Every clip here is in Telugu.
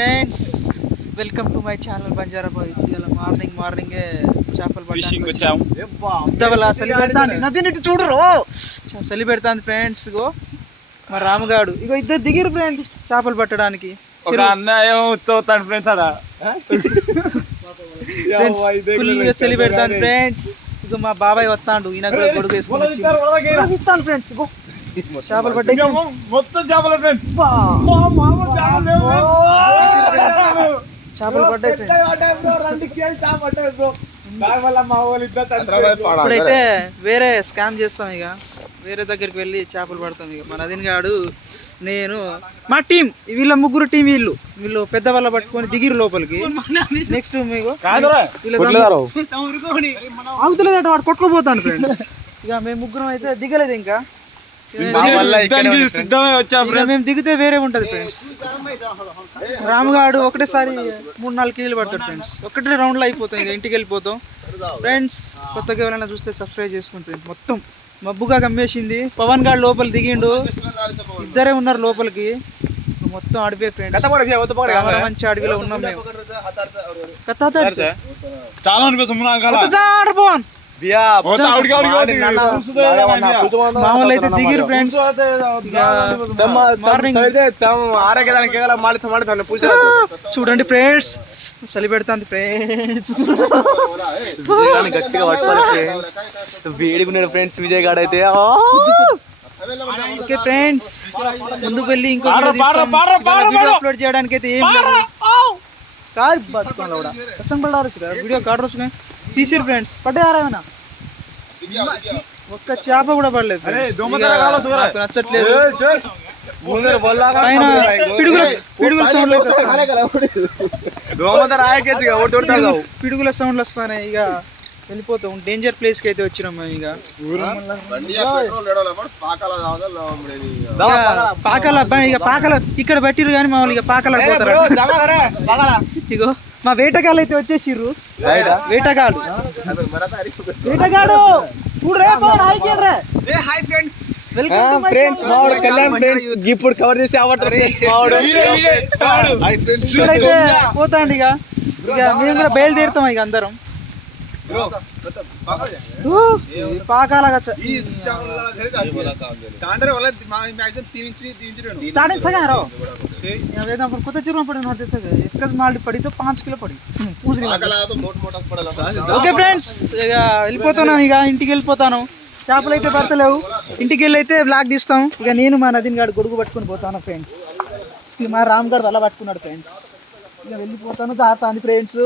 Friends welcome to my channel Banjara boys. ఇలా మార్నింగ్ చేపలు ఫిషింగ్ వచ్చాము. చలి పెడతాను నది ఇటు చూడరు చలి పెడతాను ఫ్రెండ్స్. ఇగో మా రాముగాడు ఇగో ఇద్దరు దిగిరు ఫ్రెండ్స్ చేపలు పట్టడానికి. చలి పెడతాను ఫ్రెండ్స్. ఇగో మా బాబాయ్ వస్తాడు, ఈయన కూడా గొడుగు వేసుకుని ఇస్తాను ఫ్రెండ్స్. ఇగో చేపలు పట్టే మొత్తం చేపలు చేపలు పడ్డాయి ఇప్పుడైతే వేరే స్కామ్ చేస్తాం, ఇక వేరే దగ్గరికి వెళ్ళి చేపలు పడతాం. ఇక మా నదీన్ గాడు నేను మా టీం వీళ్ళ ముగ్గురు టీం వీళ్ళు పెద్ద వల్ల పట్టుకొని దిగిరు లోపలికి. నెక్స్ట్ మీకు ఆగుతలేదట, వాడు కొట్టుకోపోతాను ఫ్రెండ్స్. ఇక మేము ముగ్గురం అయితే దిగలేదు ఇంకా. మేము దిగితే వేరే ఉంటది ఫ్రెండ్స్. రాముగాడు ఒకటేసారి 3-4 కేజీలు పడతాడు ఫ్రెండ్స్. ఒకటే రౌండ్ లో అయిపోతాం, ఇక ఇంటికి వెళ్ళిపోతాం ఫ్రెండ్స్. కొత్తగా ఎవరైనా చూస్తే సబ్స్క్రైబ్ చేసుకుంటుంది. మొత్తం మబ్బుగా కమ్మేసింది. పవన్ గాడు లోపల దిగిండు, ఇద్దరే ఉన్నారు లోపలికి. మొత్తం అడిపే ఫ్రెండ్స్, మంచి అడవిలో ఉన్నాం మేము. చాలా అనిపిస్తుంది పవన్ మామూలు అయితే దిగిరు ఫ్రెండ్స్. చూడండి ఫ్రెండ్స్, చలి పెడుతుంది ఫ్రెండ్స్. గట్టిగా పట్టుకోవాలి ఫ్రెండ్స్. వేడిగున్నాడు ఫ్రెండ్స్ విజయ్ గాడు అయితే. ఓకే ఫ్రెండ్స్, ముందుకు వెళ్ళి ఇంకో వీడియో అప్లోడ్ చేయడానికి అయితే ఏం లేదు. వీడియో కార్డు వస్తున్నాయి తీసిరు ఫ్రెండ్స్. పడ్డారా ఒక్క చేప కూడా పడలేదు, నచ్చట్లేదు. పిడుగుల సౌండ్లు వస్తున్నాయి. ఇక వెళ్ళిపోతాం, డేంజర్ ప్లేస్ కి అయితే వచ్చినాం మేము. ఇక పాకల ఇక్కడ పట్టిరు కానీ మామూలు ఇక పాకల పోతారు. ఇగో మా వేటగాళ్ళు అయితే వచ్చేసిర్రు. వేటగాడు ఇప్పుడు కవర్ చేసి పోతాండి. ఇక మేము కూడా బయలుదేరుతాం ఇక అందరం. పాకాల కొత్త చిరుమ పడి పడితే 5 కిలో పడి. ఓకే ఫ్రెండ్స్, ఇక వెళ్ళిపోతాను. ఇక ఇంటికి వెళ్ళిపోతాను. చేపలు అయితే పడతలేవు. ఇంటికి వెళ్ళి అయితే బ్లాగ్ తీస్తాం. ఇక నేను మా నదీన్ గాడు గొడుగు పట్టుకొని పోతాను ఫ్రెండ్స్. ఇక మా రామ్ గారు వల్ల పట్టుకున్నాడు ఫ్రెండ్స్. ఇక వెళ్ళిపోతాను. జారుతాంది ఫ్రెండ్స్.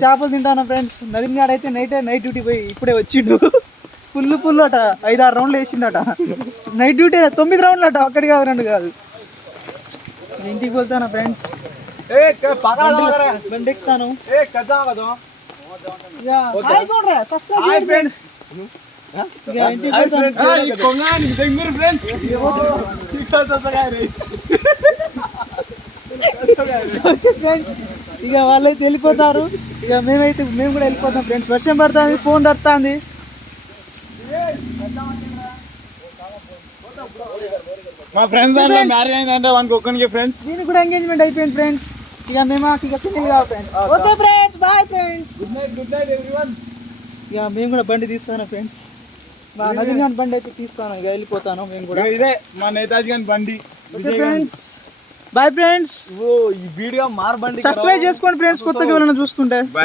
చేపలు తింటాను ఫ్రెండ్స్. నదీన్ గాడు అయితే నైట్ డ్యూటీ పోయి ఇప్పుడే వచ్చిండు. ఫుల్ అట, 5-6 రౌండ్లు వేసిండట. నైట్ డ్యూటీ 9 రౌండ్లు అట, 1 కాదు 2 కాదు. ఇంటికి వెళ్తాను ఫ్రెండ్స్. బండి ఎక్కుతాను. ఇక వాళ్ళైతే వెళ్ళిపోతారు. ఇక మేము కూడా వెళ్ళిపోతాం ఫ్రెండ్స్. వర్షం పడుతుంది, ఫోన్ తడుతుంది. మా ఫ్రెండ్స్ మ్యారేజ్ అయిందంటే వానికి ఒక్కనికి ఫ్రెండ్స్. దీనికి కూడా ఎంగేజ్మెంట్ అయిపోయింది ఫ్రెండ్స్. ఇక మేము ఇక friends. Okay friends, bye friends. Good night everyone. ఇక మేము కూడా బండి తీస్తాను ఫ్రెండ్స్. మా నదీన్ గారి బండి అయితే తీస్తాను. ఇక వెళ్ళిపోతాను మేము కూడా. ఇదే మా నేతాజీ గారి బండి. Okay friends, bye friends. ఈ వీడియో మార్ బండి సబ్స్క్రైబ్ చేసుకోండి ఫ్రెండ్స్, కొత్తగా ఎవరైనా చూస్తుంటే.